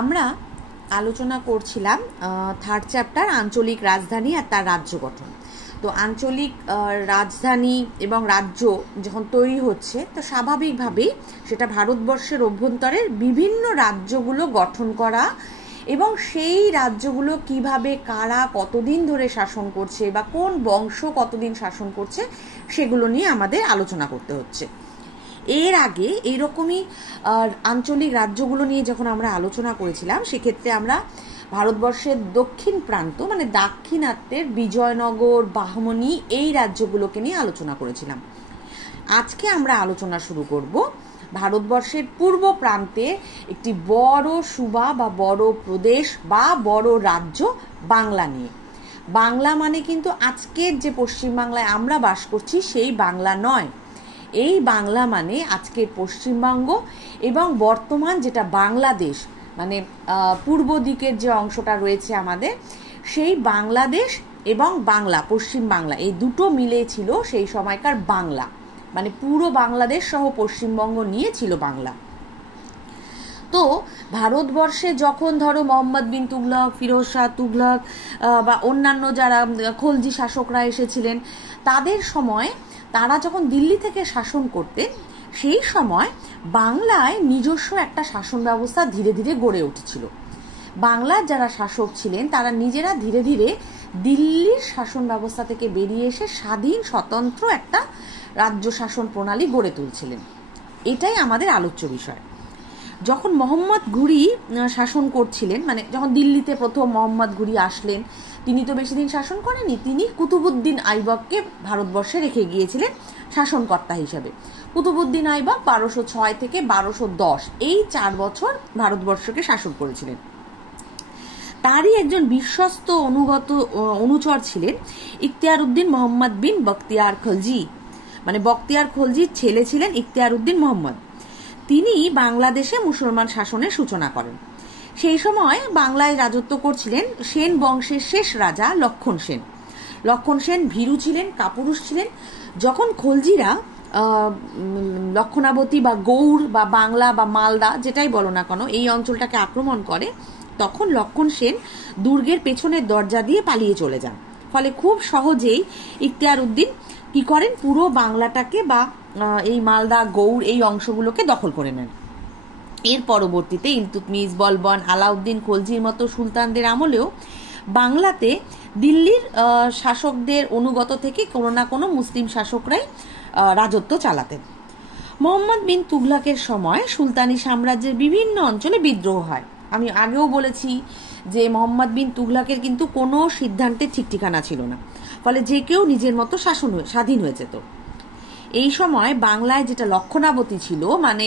আমরা আলোচনা করছিলাম থার্ড চ্যাপ্টার আঞ্চলিক রাজধানী আর তার রাজ্য গঠন। তো আঞ্চলিক রাজধানী এবং রাজ্য যখন তৈরি হচ্ছে, তো স্বাভাবিকভাবেই সেটা ভারতবর্ষের অভ্যন্তরের বিভিন্ন রাজ্যগুলো গঠন করা এবং সেই রাজ্যগুলো কিভাবে কারা কতদিন ধরে শাসন করছে বা কোন বংশ কতদিন শাসন করছে সেগুলো নিয়ে আমাদের আলোচনা করতে হচ্ছে। এর আগে এইরকমই আঞ্চলিক রাজ্যগুলো নিয়ে যখন আমরা আলোচনা করেছিলাম, সেক্ষেত্রে আমরা ভারতবর্ষের দক্ষিণ প্রান্ত মানে দাক্ষিণাত্যের বিজয়নগর, বাহমনি এই রাজ্যগুলোকে নিয়ে আলোচনা করেছিলাম। আজকে আমরা আলোচনা শুরু করব ভারতবর্ষের পূর্ব প্রান্তে একটি বড় সুবা বা বড় প্রদেশ বা বড় রাজ্য বাংলা নিয়ে। বাংলা মানে কিন্তু আজকের যে পশ্চিমবাংলায় আমরা বাস করছি সেই বাংলা নয়। এই বাংলা মানে আজকের পশ্চিমবঙ্গ এবং বর্তমান যেটা বাংলাদেশ মানে পূর্ব দিকের যে অংশটা রয়েছে আমাদের, সেই বাংলাদেশ এবং বাংলা, পশ্চিম বাংলা, এই দুটো মিলে ছিল সেই সময়কার বাংলা। মানে পুরো বাংলাদেশ সহ পশ্চিমবঙ্গ নিয়ে ছিল বাংলা। তো ভারতবর্ষে যখন ধরো মোহাম্মদ বিন তুগলক, ফিরোজ শাহ তুগলক বা অন্যান্য যারা খলজি শাসকরা এসেছিলেন, তাদের সময় তারা যখন দিল্লি থেকে শাসন করতেন, সেই সময় বাংলায় নিজস্ব একটা শাসন ব্যবস্থা ধীরে ধীরে গড়ে উঠেছিল। বাংলার যারা শাসক ছিলেন তারা নিজেরা ধীরে ধীরে দিল্লির শাসন ব্যবস্থা থেকে বেরিয়ে এসে স্বাধীন স্বতন্ত্র একটা রাজ্য শাসন প্রণালী গড়ে তুলছিলেন। এটাই আমাদের আলোচ্য বিষয়। যখন মোহাম্মদ ঘুরি শাসন করছিলেন, মানে যখন দিল্লিতে প্রথম মোহাম্মদ ঘুরি আসলেন, তিনি তো বেশি দিন শাসন করেনি, তিনি কুতুবউদ্দিন আইবককে ভারতবর্ষে রেখে গিয়েছিলেন শাসনকর্তা হিসেবে। কুতুবউদ্দিন আইবক 1206 থেকে 1210 এই 4 বছর ভারতবর্ষকে শাসন করেছিলেন। তারই একজন বিশ্বস্ত অনুচর ছিলেন ইখতিয়ার উদ্দিন মোহাম্মদ বিন বখতিয়ার খলজি। মানে বখতিয়ার খলজির ছেলে ছিলেন ইখতিয়ার উদ্দিন মোহাম্মদ। তিনি বাংলাদেশে মুসলমান শাসনের সূচনা করেন। সেই সময় বাংলায় রাজত্ব করছিলেন সেন বংশের শেষ রাজা লক্ষণ সেন। লক্ষণ সেন ভীরু ছিলেন, কাপুরুষ ছিলেন। যখন খলজিরা লক্ষণাবতী বা গৌড় বা বাংলা বা মালদা যেটাই বলো না কেন এই অঞ্চলটাকে আক্রমণ করে, তখন লক্ষণ সেন দুর্গের পেছনের দরজা দিয়ে পালিয়ে চলে যান। ফলে খুব সহজেই ইখতিয়ার উদ্দিন কি করেন, পুরো বাংলাটাকে বা এই মালদা গৌড় এই অংশগুলোকে দখল করে নেন। এর পরবর্তীতে ইলতুৎমিশ, বলবন, আলাউদ্দিন খলজির মতো সুলতানদের আমলেও বাংলাতে দিল্লির শাসকদের অনুগত থেকে কোনো না কোনো মুসলিম শাসকরাই রাজত্ব চালাতেন। মোহাম্মদ বিন তুগলকের সময় সুলতানি সাম্রাজ্যের বিভিন্ন অঞ্চলে বিদ্রোহ হয়। আমি আগেও বলেছি যে মোহাম্মদ বিন তুগলকের কিন্তু কোনো সিদ্ধান্তের ঠিক ঠিকানা ছিল না, ফলে যে কেউ নিজের মতো স্বাধীন হয়ে যেত। এই সময় বাংলায় যেটা লক্ষণাবতী ছিল, মানে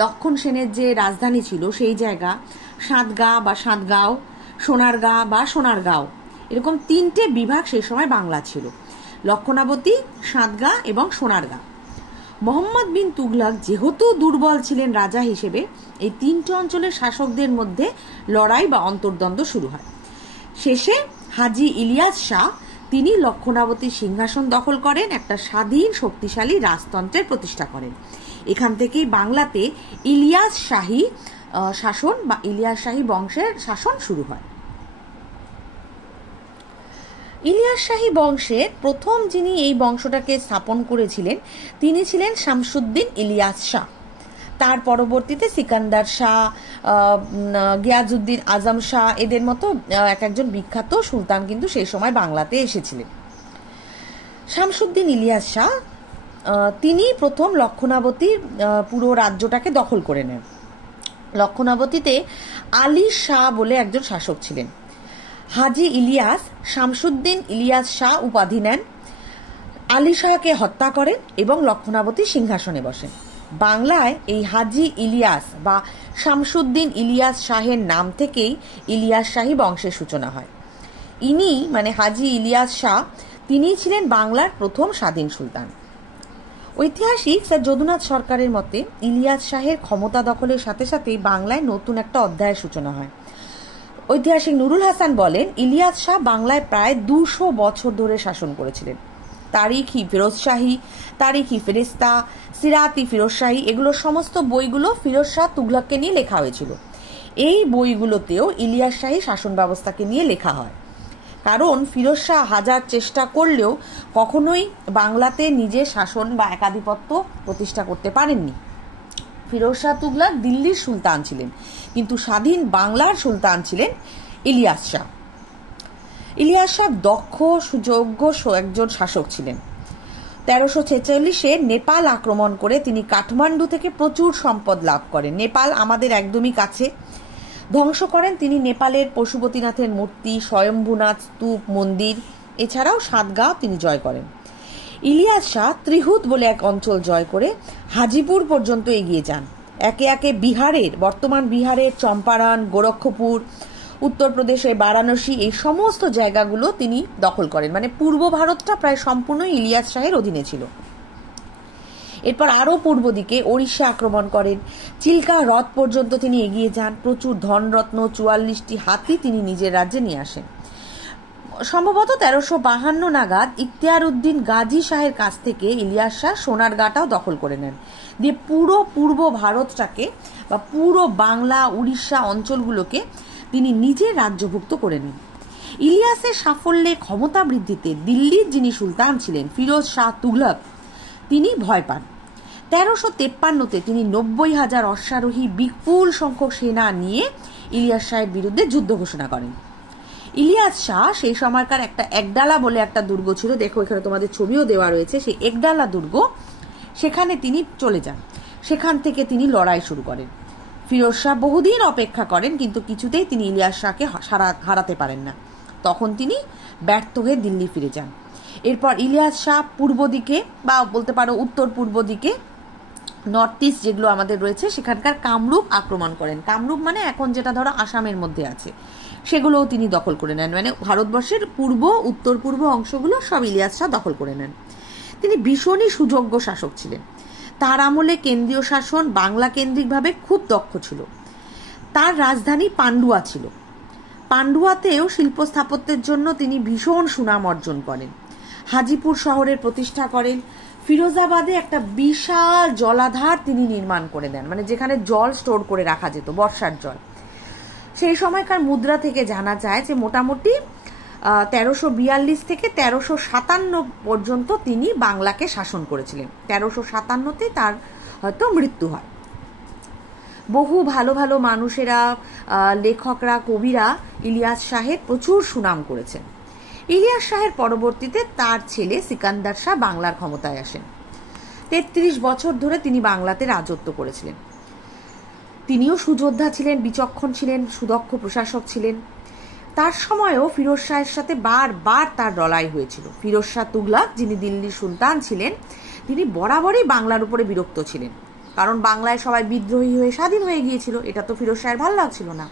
লক্ষণ সেনের যে রাজধানী ছিল, সেই জায়গা সাতগাঁ বা সাতগাঁও, সোনারগাঁ বা সোনারগাঁও, এরকম 3টে বিভাগ সেই সময় বাংলা ছিল: লক্ষণাবতী, সাতগাঁ এবং সোনারগাঁ। মোহাম্মদ বিন তুগলক যেহেতু দুর্বল ছিলেন রাজা হিসেবে, এই 3টে অঞ্চলের শাসকদের মধ্যে লড়াই বা অন্তর্দ্বন্দ্ব শুরু হয়। শেষে হাজি ইলিয়াস শাহ তিনি লক্ষণাবতীর সিংহাসন দখল করেন, একটা স্বাধীন শক্তিশালী রাজতন্ত্রের প্রতিষ্ঠা করেন। এখান থেকেই বাংলাতে ইলিয়াস শাহী শাসন বা ইলিয়াস শাহী বংশের শাসন শুরু হয়। ইলিয়াস শাহী বংশের প্রথম যিনি এই বংশটাকে স্থাপন করেছিলেন তিনি ছিলেন শামসুদ্দিন ইলিয়াস শাহ। তার পরবর্তীতে সিকান্দার শাহ, গিয়াজউদ্দিন আজম শাহ, এদের মতো একজন বিখ্যাত সুলতান কিন্তু সেই সময় বাংলাতে এসেছিলেন। শামসুদ্দিন ইলিয়াস শাহ তিনি প্রথম লক্ষণাবতীর পুরো রাজ্যটাকে দখল করে নেন। লক্ষণাবতীতে আলী শাহ বলে একজন শাসক ছিলেন। হাজি ইলিয়াস শামসুদ্দিন ইলিয়াস শাহ উপাধি নেন, আলী শাহকে হত্যা করেন এবং লক্ষণাবতীর সিংহাসনে বসেন। বাংলায় এই হাজি ইলিয়াস বা শামসুদ্দিন ইলিয়াস শাহের নাম থেকেই ইলিয়াস শাহী বংশের সূচনা হয়। ইনি মানে হাজি ইলিয়াস শাহ, তিনি ছিলেন বাংলার প্রথম স্বাধীন সুলতান। ঐতিহাসিক স্যার যদুনাথ সরকারের মতে ইলিয়াস শাহের ক্ষমতা দখলের সাথে সাথেই বাংলায় নতুন একটা অধ্যায়ের সূচনা হয়। ঐতিহাসিক নুরুল হাসান বলেন, ইলিয়াস শাহ বাংলায় প্রায় 200 বছর ধরে শাসন করেছিলেন। তারিখ-ই ফিরোজ শাহী, তারিখ-ই ফেরিস্তা, সিরাত-ই ফিরোজ শাহী, এগুলো সমস্ত বইগুলো ফিরোজ শাহ তুগলককে নিয়ে লেখা হয়েছিল। এই বইগুলোতেও ইলিয়াস শাহী শাসন ব্যবস্থাকে নিয়ে লেখা হয়। কারণ ফিরোজ শাহ হাজার চেষ্টা করলেও কখনোই বাংলাতে নিজের শাসন বা একাধিপত্য প্রতিষ্ঠা করতে পারেননি। ফিরোজ শাহ তুগলক দিল্লির সুলতান ছিলেন, কিন্তু স্বাধীন বাংলার সুলতান ছিলেন ইলিয়াস শাহ। ইলিয়াস শাহ দক্ষ সুযোগ্য একজন শাসক ছিলেন। 1346-এ নেপাল আক্রমণ করে তিনি কাঠমান্ডু থেকে প্রচুর সম্পদ লাভ করেন। নেপাল আমাদের একদমই কাছে। ধ্বংস করেন তিনি নেপালের পশুপতিনাথের মূর্তি, স্বয়ম্ভুনাথ স্তূপ, মন্দির, এছাড়াও সাতগাঁও তিনি জয় করেন। ইলিয়াস শাহ ত্রিহুত বলে এক অঞ্চল জয় করে হাজিপুর পর্যন্ত এগিয়ে যান। একে একে বর্তমান বিহারের চম্পারণ, গোরক্ষপুর, উত্তরপ্রদেশের বারাণসী, এই সমস্ত জায়গাগুলো তিনি দখল করেন। মানে পূর্ব ভারতটা প্রায় সম্পূর্ণ ইলিয়াস শাহের অধীনে ছিল। এরপর আরও পূর্ব দিকে ওড়িশা আক্রমণ করেন। চিল্কা হ্রদ পর্যন্ত তিনি এগিয়ে যান। প্রচুর ধনরত্ন, 44টি হাতি তিনি নিজের রাজ্যে নিয়ে আসেন। সম্ভবত 1352 নাগাদ ইখতিয়ার উদ্দিন গাজী শাহের কাছ থেকে ইলিয়াস শাহ সোনারগাঁটাও দখল করে নেন, দিয়ে পুরো পূর্ব ভারতটাকে বা পুরো বাংলা, উড়িষ্যা অঞ্চলগুলোকে তিনি নিজে রাজ্যভুক্ত করে নেন। ইলিয়াসের সাফল্যে, ক্ষমতা বৃদ্ধিতে দিল্লির যিনি সুলতান ছিলেন ফিরোজ শাহ তুগলক, তিনি ভয় পান। 1353-তে তিনি 90,000 অশ্বারোহী বিপুল সংখ্যক সেনা নিয়ে ইলিয়াস শাহের বিরুদ্ধে যুদ্ধ ঘোষণা করেন। ইলিয়াস শাহ সেই সময়কার একটা একডালা বলে একটা দুর্গ ছিল, দেখো এখানে তোমাদের ছবিও দেওয়া রয়েছে, সেই একডালা দুর্গ, সেখানে তিনি চলে যান। সেখান থেকে তিনি লড়াই শুরু করেন। ফিরোজ শাহ বহুদিন অপেক্ষা করেন, কিন্তু কিছুতেই তিনি ইলিয়াস শাহকে হারাতে পারেন না। তখন তিনি ব্যর্থ হয়ে দিল্লি ফিরে যান। এরপর ইলিয়াস শাহ পূর্ব দিকে বা বলতে পারো উত্তর পূর্ব দিকে, নর্থ ইস্ট যেগুলো আমাদের রয়েছে, সেখানকার কামরূপ আক্রমণ করেন। কামরূপ মানে এখন যেটা ধরো আসামের মধ্যে আছে, সেগুলোও তিনি দখল করে নেন। মানে ভারতবর্ষের পূর্ব, উত্তর পূর্ব অংশগুলো সব ইলিয়াস শাহ দখল করে নেন। তিনি ভীষণই সুযোগ্য শাসক ছিলেন। তার আমলে কেন্দ্রীয় শাসন বাংলা কেন্দ্রিকভাবে খুব দক্ষ ছিল। তার রাজধানী পান্ডুয়া ছিল। পান্ডুয়াতেও শিল্প স্থাপত্যের জন্য তিনি ভীষণ সুনাম অর্জন করেন। হাজিপুর শহরের প্রতিষ্ঠা করেন। ফিরোজাবাদে একটা বিশাল জলাধার তিনি নির্মাণ করে দেন, মানে যেখানে জল স্টোর করে রাখা যেত, বর্ষার জল। সেই সময়কার মুদ্রা থেকে জানা যায় যে মোটামুটি 1342 থেকে 1357 পর্যন্ত তিনি বাংলাকে শাসন করেছিলেন। 1357-তে তার হয়তো মৃত্যু হয়। বহু ভালো ভালো মানুষেরা, লেখকরা, কবিরা ইলিয়াস শাহের প্রচুর সুনাম করেছেন। ইলিয়াস শাহের পরবর্তীতে তার ছেলে সিকান্দার শাহ বাংলার ক্ষমতায় আসেন। 33 বছর ধরে তিনি বাংলাতে রাজত্ব করেছিলেন। তিনিও সুযোদ্ধা ছিলেন, বিচক্ষণ ছিলেন, সুদক্ষ প্রশাসক ছিলেন। তার সময়ও ফিরোজ শাহের সাথে বারবার তার লড়াই হয়েছিল। ফিরোজ শাহ তুগলক, যিনি দিল্লির সুলতান ছিলেন, তিনি বরাবরই বাংলার উপরে বিরক্ত ছিলেন। কারণ বাংলায় সবাই বিদ্রোহী হয়ে স্বাধীন হয়ে গিয়েছিল, এটা তো ফিরোজ শাহের ভালো লাগছিল না।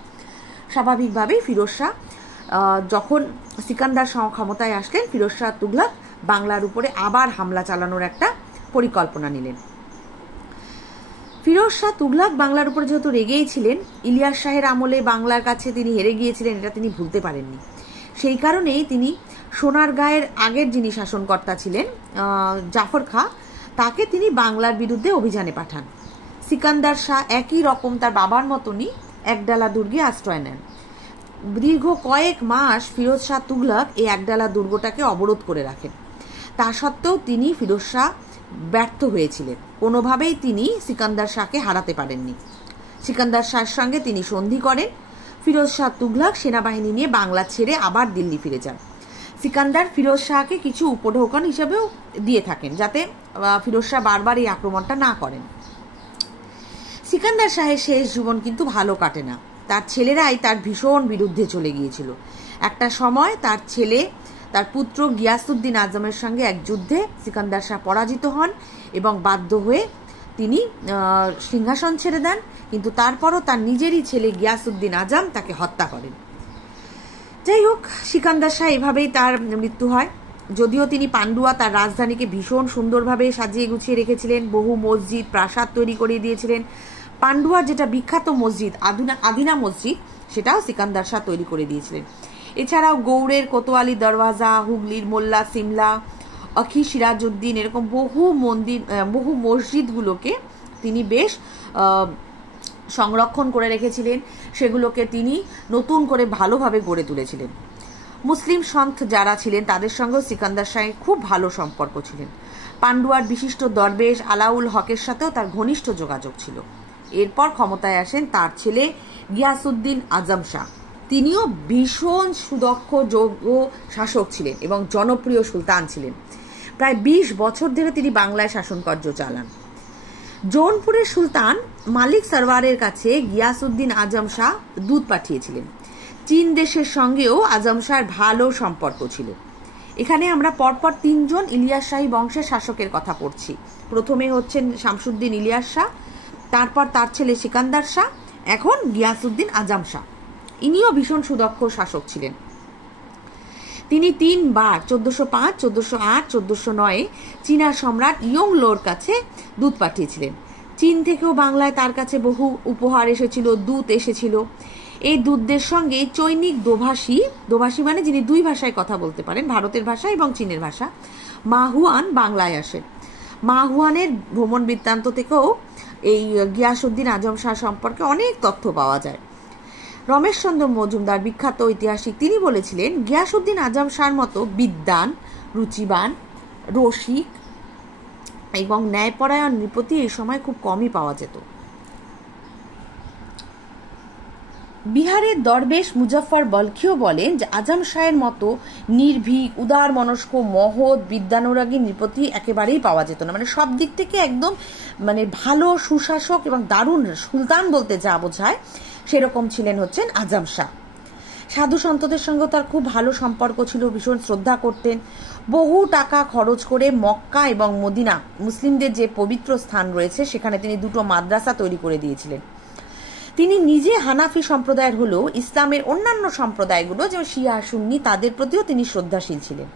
স্বাভাবিকভাবেই ফিরোজ শাহ যখন সিকান্দার শাহ ক্ষমতায় আসলেন, ফিরোজ শাহ তুগলক বাংলার উপরে আবার হামলা চালানোর একটা পরিকল্পনা নিলেন। ফিরোজ শাহ তুগলক বাংলার উপরে যেহেতু রেগেই ছিলেন, ইলিয়াস শাহের আমলে বাংলার কাছে তিনি হেরে গিয়েছিলেন, এটা তিনি ভুলতে পারেননি। সেই কারণেই তিনি সোনারগাঁয়ের আগের যিনি শাসনকর্তা ছিলেন জাফর খাঁ, তাকে তিনি বাংলার বিরুদ্ধে অভিযানে পাঠান। সিকান্দার শাহ একই রকম তার বাবার মতনই একডালা দুর্গে আশ্রয় নেন। দীর্ঘ কয়েক মাস ফিরোজ শাহ তুগলক এই একডালা দুর্গটাকে অবরোধ করে রাখেন। তা সত্ত্বেও তিনি ফিরোজ শাহ ব্যর্থ হয়েছিলেন। কোনোভাবেই তিনি সিকান্দার শাহকে হারাতে পারেননি। সিকান্দার শাহের সঙ্গে তিনি সন্ধি করেন। ফিরোজ শাহ তুগলক সেনাবাহিনী নিয়ে বাংলা ছেড়ে আবার দিল্লি ফিরে যান। সিকান্দার ফিরোজ শাহকে কিছু উপঢৌকন হিসেবেও দিয়ে থাকেন, যাতে ফিরোজ শাহ বারবার এই আক্রমণটা না করেন। সিকান্দার শাহের শেষ জীবন কিন্তু ভালো কাটে না। তার ছেলেরাই তার ভীষণ বিরুদ্ধে চলে গিয়েছিল। একটা সময় তার ছেলে, তার পুত্র গিয়াসউদ্দিন আজমের সঙ্গে এক যুদ্ধে সিকান্দার শাহ পরাজিত হন এবং বাধ্য হয়ে তিনি সিংহাসন ছেড়ে দেন। কিন্তু তারপরও তার নিজেরই ছেলে গিয়াসউদ্দিন আজম তাকে হত্যা করেন। যাই হোক, সিকান্দার শাহ এভাবেই তার মৃত্যু হয়। যদিও তিনি পান্ডুয়া, তার রাজধানীকে ভীষণ সুন্দরভাবে সাজিয়ে গুছিয়ে রেখেছিলেন, বহু মসজিদ, প্রাসাদ তৈরি করে দিয়েছিলেন। পান্ডুয়ার যেটা বিখ্যাত মসজিদ আদিনা মসজিদ, সেটাও সিকান্দার শাহ তৈরি করে দিয়েছিলেন। এছাড়াও গৌড়ের কোতোয়ালি দরওয়াজা, হুগলির মোল্লা সিমলা, অখি সিরাজউদ্দিন, এরকম বহু মসজিদগুলোকে তিনি বেশ সংরক্ষণ করে রেখেছিলেন, সেগুলোকে তিনি নতুন করে ভালোভাবে গড়ে তুলেছিলেন। মুসলিম সন্ত যারা ছিলেন তাদের সঙ্গেও সিকান্দার শাহের খুব ভালো সম্পর্ক ছিলেন। পান্ডুয়ার বিশিষ্ট দরবেশ আলাউল হকের সাথেও তার ঘনিষ্ঠ যোগাযোগ ছিল। এরপর ক্ষমতায় আসেন তার ছেলে গিয়াসউদ্দিন আজম শাহ। তিনিও ভীষণ সুদক্ষ যোগ্য শাসক ছিলেন এবং জনপ্রিয় সুলতান ছিলেন। প্রায় 20 বছর ধরে তিনি বাংলায় শাসনকার্য চালান। জৌনপুরের সুলতান মালিক সরওয়ারের কাছে গিয়াসউদ্দিন আজম শাহ দূত পাঠিয়েছিলেন। চীন দেশের সঙ্গেও আজম শাহর ভালো সম্পর্ক ছিল। এখানে আমরা পরপর 3 জন ইলিয়াস শাহী বংশের শাসকের কথা পড়ছি। প্রথমে হচ্ছেন শামসুদ্দিন ইলিয়াস শাহ, তারপর তার ছেলে সিকান্দার শাহ, এখন গিয়াসউদ্দিন আজম শাহ। ইনিও ভীষণ সুদক্ষ শাসক ছিলেন। তিনি 3 বার 1405, 1408, 1409 চীনা সম্রাট ইয়ংলোর কাছে দূত পাঠিয়েছিলেন। চীন থেকেও বাংলায় তার কাছে বহু উপহার এসেছিল, দূত এসেছিল। এই দূতদের সঙ্গে চৈনিক দোভাষী মানে যিনি 2 ভাষায় কথা বলতে পারেন, ভারতের ভাষা এবং চীনের ভাষা, মা হুয়ান বাংলায় আসেন। মা হুয়ানের ভ্রমণ বৃত্তান্ত থেকেও এই গিয়াসউদ্দিন আজম শাহ সম্পর্কে অনেক তথ্য পাওয়া যায়। রমেশচন্দ্র মজুমদার বিখ্যাত ঐতিহাসিক, তিনি বলেছিলেন গিয়াসউদ্দিন আজম শাহর মতো বিদ্বান, রুচিবান, রসিক এবং ন্যায়পরায়ণ নৃপতি এই সময় খুব কমই পাওয়া যেত। বিহারের দরবেশ মুজফফর বলখিও বলেন যে আজম শাহের মতো নির্ভীক, উদার মনস্ক, মহৎ, বিদ্যানুরাগী নৃপতি একেবারেই পাওয়া যেত না। মানে সব দিক থেকে একদম ভালো সুশাসক এবং দারুণ সুলতান বলতে যা বোঝায় সেরকম ছিলেন হচ্ছেন আজম শাহ। সাধু সন্তদের সঙ্গে তার খুব ভালো সম্পর্ক ছিল, ভীষণ শ্রদ্ধা করতেন। বহু টাকা খরচ করে মক্কা এবং মদিনা, মুসলিমদের যে পবিত্র স্থান রয়েছে, সেখানে তিনি 2টো মাদ্রাসা তৈরি করে দিয়েছিলেন। তিনি নিজে হানাফি সম্প্রদায়ের হলেও ইসলামের অন্যান্য সম্প্রদায়গুলো যেমন শিয়া, সুন্নি, তাদের প্রতিও তিনি শ্রদ্ধাশীল ছিলেন।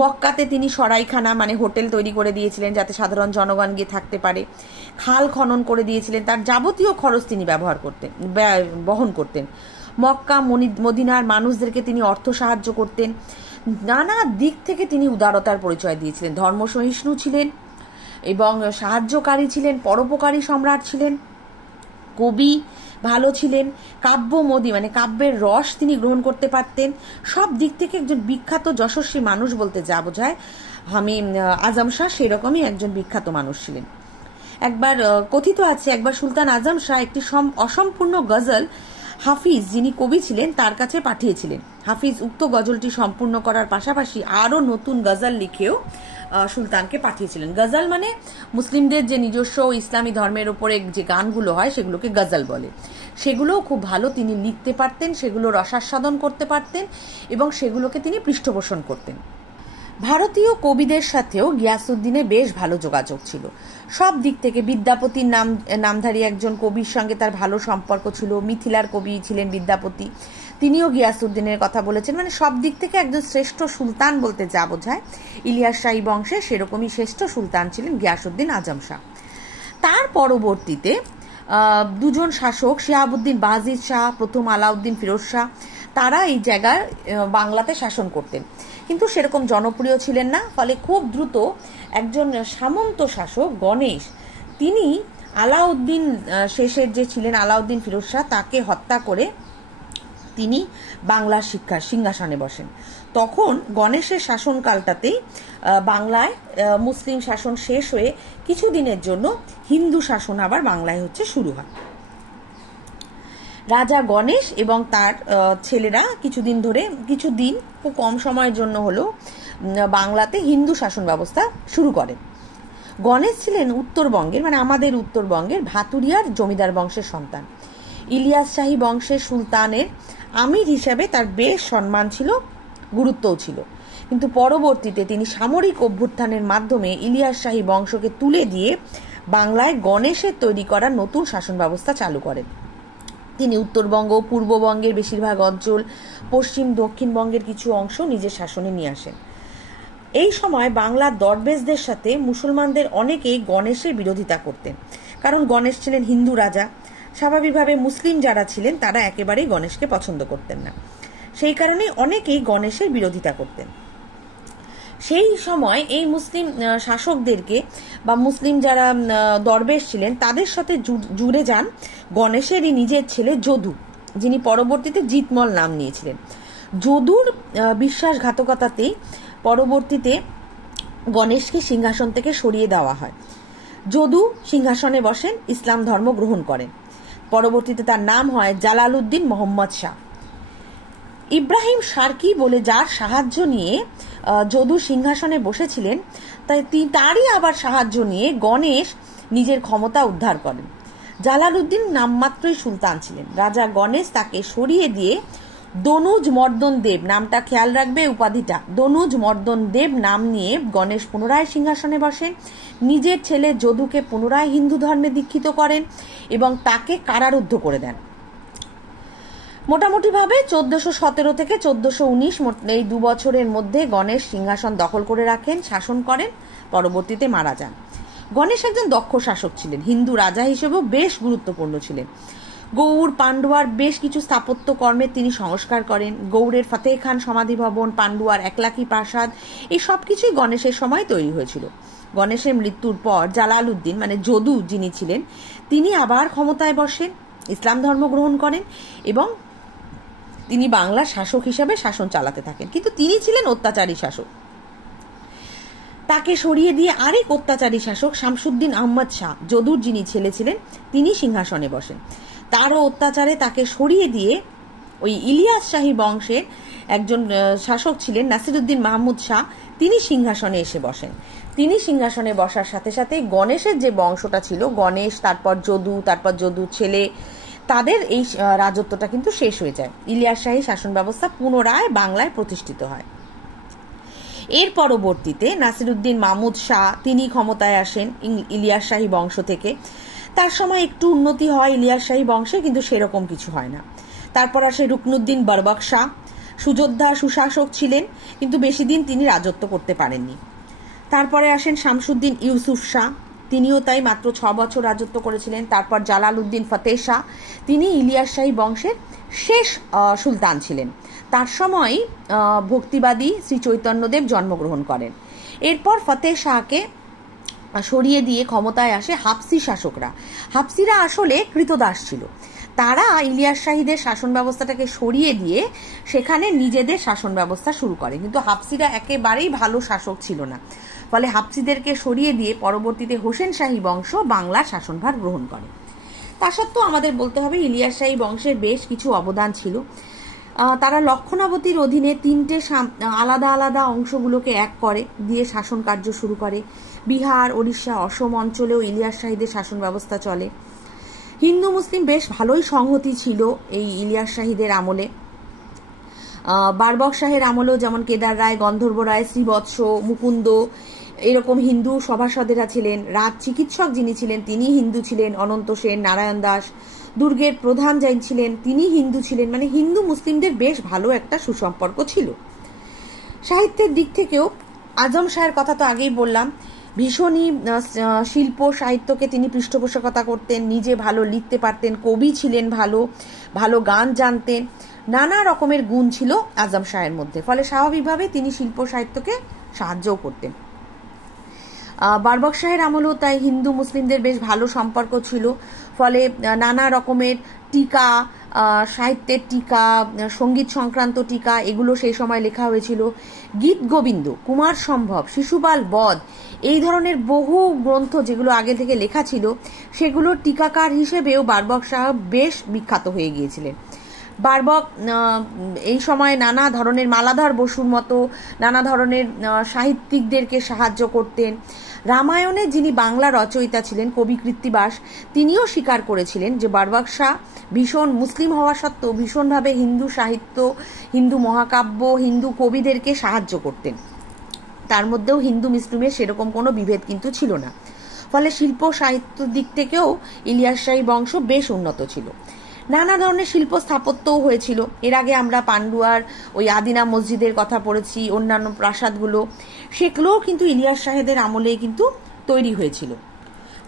মক্কাতে তিনি সরাইখানা হোটেল তৈরি করে দিয়েছিলেন যাতে সাধারণ জনগণ গিয়ে থাকতে পারে। খাল খনন করে দিয়েছিলেন, তার যাবতীয় খরচ তিনি বহন করতেন। মক্কা মদিনার মানুষদেরকে তিনি অর্থ সাহায্য করতেন। নানা দিক থেকে তিনি উদারতার পরিচয় দিয়েছিলেন। ধর্মসহিষ্ণু ছিলেন এবং সাহায্যকারী ছিলেন, পরোপকারী সম্রাট ছিলেন, কবি ভালো ছিলেন, কাব্যের রস তিনি গ্রহণ করতে পারতেন। সব দিক থেকে একজন বিখ্যাত যশস্বী মানুষ বলতে যা বোঝায় আজম শাহ সেরকমই একজন বিখ্যাত মানুষ ছিলেন। একবার কথিত আছে, একবার সুলতান আজম শাহ একটি অসম্পূর্ণ গজল হাফিজ, যিনি কবি ছিলেন, তার কাছে পাঠিয়েছিলেন। হাফিজ উক্ত গজলটি সম্পূর্ণ করার পাশাপাশি আরও নতুন গজল লিখেও সুলতানকে পাঠিয়েছিলেন। গজল মানে মুসলিমদের যে নিজস্ব ইসলামী ধর্মের উপরে যে গানগুলো হয় সেগুলোকে গজল বলে। সেগুলোও খুব ভালো তিনি লিখতে পারতেন, সেগুলো রসাস্বাদন করতে পারতেন এবং সেগুলোকে তিনি পৃষ্ঠপোষণ করতেন। ভারতীয় কবিদের সাথেও গিয়াসউদ্দিনের বেশ ভালো যোগাযোগ ছিল। সব দিক থেকে বিদ্যাপতির নামধারী একজন কবির সঙ্গে তার ভালো সম্পর্ক ছিল। মিথিলার কবি ছিলেন বিদ্যাপতি, তিনিও গিয়াসউদ্দিনের কথা বলেছেন। সব দিক থেকে একজন শ্রেষ্ঠ সুলতান বলতে যা বোঝায় ইলিয়াস শাহী বংশে, সেরকমই শ্রেষ্ঠ সুলতান ছিলেন গিয়াসউদ্দিন আজম শাহ। তার পরবর্তীতে 2 জন শাসক, শিহাবুদ্দিন বাজিদ শাহ, প্রথম আলাউদ্দিন ফিরোজ শাহ, তারা এই জায়গায় বাংলাতে শাসন করতেন, কিন্তু সেরকম জনপ্রিয় ছিলেন না। ফলে খুব দ্রুত একজন সামন্ত শাসক গণেশ, তিনি আলাউদ্দিন শেষের যে ছিলেন আলাউদ্দিন ফিরোজ শাহ, তাকে হত্যা করে তিনি বাংলার সিংহাসনে বসেন। তখন গণেশের শাসনকালটাতেই বাংলায় মুসলিম শাসন শেষ হয়ে কিছুদিনের জন্য হিন্দু শাসন আবার বাংলায় শুরু হয়। রাজা গণেশ এবং তার ছেলেরা কিছুদিন খুব কম সময়ের জন্য হলেও বাংলাতে হিন্দু শাসন ব্যবস্থা শুরু করেন। গণেশ ছিলেন উত্তরবঙ্গের, আমাদের উত্তরবঙ্গের ভাতুরিয়ার জমিদার বংশের সন্তান। ইলিয়াস শাহী বংশের সুলতানের আমির হিসাবে তার বেশ সম্মান ছিল, গুরুত্বও ছিল। কিন্তু পরবর্তীতে তিনি সামরিক অভ্যুত্থানের মাধ্যমে ইলিয়াস শাহী বংশকে তুলে দিয়ে বাংলায় গণেশের তৈরি করা নতুন শাসন ব্যবস্থা চালু করেন। তিনি উত্তরবঙ্গ, পূর্ববঙ্গের বেশিরভাগ অঞ্চল, পশ্চিম দক্ষিণবঙ্গের কিছু অংশ নিজের শাসনে নিয়ে আসেন। এই সময় বাংলার দরবেশদের সাথে মুসলমানদের অনেকেই গণেশের বিরোধিতা করতেন, কারণ গণেশ ছিলেন হিন্দু রাজা। স্বাভাবিকভাবে মুসলিম যারা ছিলেন তারা একেবারেই গণেশকে পছন্দ করতেন না, সেই কারণে অনেকেই গণেশের বিরোধিতা করতেন। সেই সময় এই মুসলিম শাসকদেরকে বা মুসলিম যারা দরবেশ ছিলেন তাদের সাথে জুড়ে যান গণেশেরই নিজের ছেলে যদু, যিনি পরবর্তীতে জিতমল নাম নিয়েছিলেন। যদুর বিশ্বাসঘাতকতাতেই পরবর্তীতে গণেশকে সিংহাসন থেকে সরিয়ে দেওয়া হয়। যদু সিংহাসনে বসেন, ইসলাম ধর্ম গ্রহণ করেন। পরবর্তীতে তার নাম হয় জালালউদ্দিন মোহাম্মদ শাহ। ইব্রাহিম সার্কি বলে যার সাহায্য নিয়ে যদু সিংহাসনে বসেছিলেন, তারই আবার সাহায্য নিয়ে গণেশ নিজের ক্ষমতা উদ্ধার করেন। জালালউদ্দিন নামমাত্রই সুলতান ছিলেন। রাজা গণেশ তাকে সরিয়ে দিয়ে দনুজ মর্দন দেব, নামটা খেয়াল রাখবে উপাধিটা, দনুজ মর্দন দেব নাম নিয়ে গণেশ পুনরায় সিংহাসনে বসেন, নিজের ছেলে যদুকে পুনরায় হিন্দু ধর্মে দীক্ষিত করেন এবং তাকে কারারুদ্ধ করে দেন। মোটামুটিভাবে 1417 থেকে 1419 এই 2 বছরের মধ্যে গণেশ সিংহাসন দখল করে রাখেন, শাসন করেন, পরবর্তীতে মারা যান। গণেশ একজন দক্ষ শাসক ছিলেন, হিন্দু রাজা হিসেবেও বেশ গুরুত্বপূর্ণ ছিলেন। গৌড় পান্ডুয়ার বেশ কিছু স্থাপত্য কর্মে তিনি সংস্কার করেন। গৌড়ের ফতেহ খান সমাধি ভবন, পান্ডুয়ার একলাকি প্রাসাদ, এই সব কিছুই গণেশের সময় তৈরি হয়েছিল। গণেশের মৃত্যুর পর জালালউদ্দিন মানে যদু যিনি ছিলেন, তিনি আবার ক্ষমতায় বসেন, ইসলাম ধর্ম গ্রহণ করেন এবং তিনি বাংলার শাসক হিসাবে শাসন চালাতে থাকেন। কিন্তু তিনি ছিলেন অত্যাচারী শাসক। তাকে সরিয়ে দিয়ে আরেক অত্যাচারী শাসক শামসুদ্দিন আহমদ শাহ, যদুর যিনি ছেলে ছিলেন, তিনি সিংহাসনে বসেন। তারও অত্যাচারে তাকে সরিয়ে দিয়ে ওই ইলিয়াস শাহী বংশের একজন শাসক ছিলেন নাসিরুদ্দিন মাহমুদ শাহ, তিনি সিংহাসনে এসে বসেন। তিনি সিংহাসনে বসার সাথে সাথে গণেশের যে বংশটা ছিল, গণেশ, তারপর যদুর ছেলে, তাদের এই রাজত্বটা কিন্তু শেষ হয়ে যায়। ইলিয়াস শাহী শাসন ব্যবস্থা পুনরায় বাংলায় প্রতিষ্ঠিত হয়। এর পরবর্তীতে নাসিরুদ্দিন মাহমুদ শাহ তিনি ক্ষমতায় আসেন ইলিয়াস শাহী বংশ থেকে। তার সময় একটু উন্নতি হয় ইলিয়াস শাহী বংশে, কিন্তু সেরকম কিছু হয় না। তারপর আসে রুকনুদ্দিন বরবক শাহ, সুযোদ্ধা সুশাসক ছিলেন, কিন্তু বেশি দিন তিনি রাজত্ব করতে পারেননি। তারপরে আসেন শামসুদ্দিন ইউসুফ শাহ, তিনিও তাই মাত্র 6 বছর রাজত্ব করেছিলেন। তারপর জালালউদ্দিন ফতেহ শাহ, তিনি ইলিয়াস শাহী বংশের শেষ সুলতান ছিলেন। তার সময় ভক্তিবাদী শ্রী চৈতন্যদেব জন্মগ্রহণ করেন। এরপর ফতেহ শাহকে সরিয়ে দিয়ে ক্ষমতায় আসে হাফসি শাসকরা। হাফসিরা আসলে কৃতদাস ছিল। তারা ইলিয়াস শাহীদের শাসন ব্যবস্থাটাকে সরিয়ে দিয়ে সেখানে নিজেদের শাসন ব্যবস্থা শুরু করে, কিন্তু হাফসিরা একেবারেই ভালো শাসক ছিল না। ফলে হাফসিদেরকে সরিয়ে দিয়ে পরবর্তীতে হোসেন শাহী বংশ বাংলার শাসনভার গ্রহণ করে। তা সত্ত্বেও আমাদের বলতে হবে ইলিয়াস শাহী বংশের বেশ কিছু অবদান ছিল। তারা লক্ষণাবতীর অধীনে 3টে আলাদা আলাদা অংশগুলোকে এক করে দিয়ে শাসন কার্য শুরু করে। বিহার, ওড়িশা, অসম অঞ্চলেও ইলিয়াস শাহীদের শাসন ব্যবস্থা চলে। হিন্দু মুসলিম বেশ ভালোই সংহতি ছিল এই ইলিয়াস শাহীদের আমলে। বারবক শাহের আমলেও যেমন কেদার রায়, গন্ধর্ব রায়, শ্রীবৎস, মুকুন্দ এরকম হিন্দু সভাসদেরা ছিলেন। রাজ চিকিৎসক যিনি ছিলেন তিনি হিন্দু ছিলেন, অনন্ত সেন, নারায়ণ দাস। দুর্গের প্রধান যাই ছিলেন তিনি হিন্দু ছিলেন। মানে হিন্দু মুসলিমদের বেশ ভালো একটা সুসম্পর্ক ছিল। সাহিত্যের দিক থেকেও আজম শাহের কথা তো আগেই বললাম, ভীষণই শিল্প সাহিত্যকে তিনি পৃষ্ঠপোষকতা করতেন, নিজে ভালো লিখতে পারতেন, কবি ছিলেন, ভালো ভালো গান জানতেন, নানা রকমের গুণ ছিল আজম শাহের মধ্যে। ফলে স্বাভাবিকভাবে তিনি শিল্প সাহিত্যকে সাহায্যও করতেন। বারবক শাহের আমলেও তাই হিন্দু মুসলিমদের বেশ ভালো সম্পর্ক ছিল। ফলে নানা রকমের টিকা, সাহিত্যের টিকা, সঙ্গীত সংক্রান্ত টিকা এগুলো সেই সময় লেখা হয়েছিল। গীত গোবিন্দ, কুমার সম্ভব, শিশুপাল বধ এই ধরনের বহু গ্রন্থ যেগুলো আগে থেকে লেখা ছিল সেগুলোর টিকাকার হিসেবেও বারবক শাহ বেশ বিখ্যাত হয়ে গিয়েছিলেন। বারবক এই সময় নানা ধরনের মালাধর বসুর মতো নানা ধরনের সাহিত্যিকদেরকে সাহায্য করতেন। রামায়ণে যিনি বাংলা রচয়িতা ছিলেন কবি কৃত্তিবাস, তিনিও স্বীকার করেছিলেন যে বারবক শাহ ভীষণ মুসলিম হওয়া সত্ত্বেও ভীষণভাবে হিন্দু সাহিত্য, হিন্দু মহাকাব্য, হিন্দু কবিদেরকে সাহায্য করতেন। তার মধ্যেও হিন্দু মুসলিমের সেরকম কোনো বিভেদ কিন্তু ছিল না। ফলে শিল্প সাহিত্য দিক থেকেও ইলিয়াস শাহী বংশ বেশ উন্নত ছিল। নানা ধরনের শিল্প স্থাপত্যও হয়েছিল। এর আগে আমরা পান্ডুয়ার ওই আদিনা মসজিদের কথা পড়েছি, অন্যান্য প্রাসাদগুলো সেগুলোও কিন্তু ইলিয়াস শাহেদের আমলেই কিন্তু তৈরি হয়েছিল।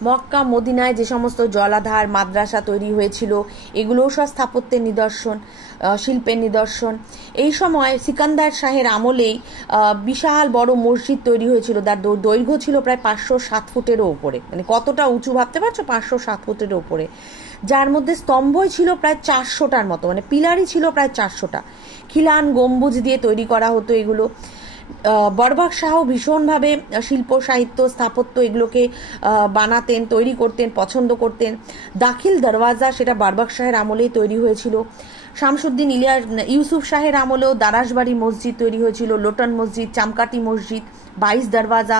মক্কা মদিনায় যে সমস্ত জলাধার মাদ্রাসা তৈরি হয়েছিল এগুলোও সব স্থাপত্যের নিদর্শন, শিল্পের নিদর্শন। এই সময় সিকান্দার শাহের আমলেই বিশাল বড় মসজিদ তৈরি হয়েছিল, তার দৈর্ঘ্য ছিল প্রায় 507 ফুটেরও উপরে। মানে কতটা উঁচু ভাবতে পারছো, 507 ফুটের উপরে, যার মধ্যে স্তম্ভই ছিল প্রায় 400টার মতো, মানে পিলারই ছিল প্রায় 400টা। খিলান গম্বুজ দিয়ে তৈরি করা হতো এগুলো। বরবাক শাহ ভীষণভাবে শিল্প সাহিত্য স্থাপত্য এগুলোকে বানাতেন, তৈরি করতেন, পছন্দ করতেন। দাখিল দরওয়াজা সেটা বরবাক শাহের আমলেই তৈরি হয়েছিল। শামসুদ্দিন ইউসুফ শাহের আমলেও দারাসবাড়ি মসজিদ তৈরি হয়েছিল, লোটন মসজিদ, চামকাটি মসজিদ, 22 দরওয়াজা,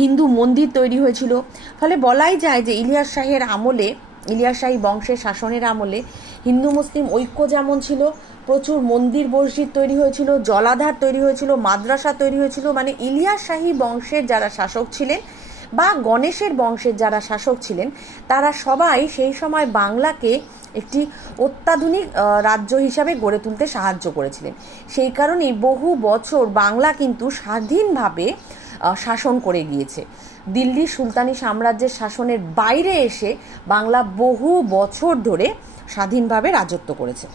হিন্দু মন্দির তৈরি হয়েছিল। ফলে বলাই যায় যে ইলিয়াস শাহের আমলে, ইলিয়াস শাহী বংশের শাসনের আমলে হিন্দু মুসলিম ঐক্য যেমন ছিল, প্রচুর মন্দির মসজিদ তৈরি হয়েছিল, জলাধার তৈরি হয়েছিল, মাদ্রাসা তৈরি হয়েছিল। মানে ইলিয়াস শাহী বংশের যারা শাসক ছিলেন বা গণেশের বংশের যারা শাসক ছিলেন তারা সবাই সেই সময় বাংলাকে একটি অত্যাধুনিক রাজ্য হিসাবে গড়ে তুলতে সাহায্য করেছিলেন। সেই কারণেই বহু বছর বাংলা কিন্তু স্বাধীনভাবে শাসন করে গিয়েছে। দিল্লি সুলতানি সাম্রাজ্যের শাসনের বাইরে এসে বাংলা বহু বছর ধরে স্বাধীনভাবে রাজত্ব করেছে।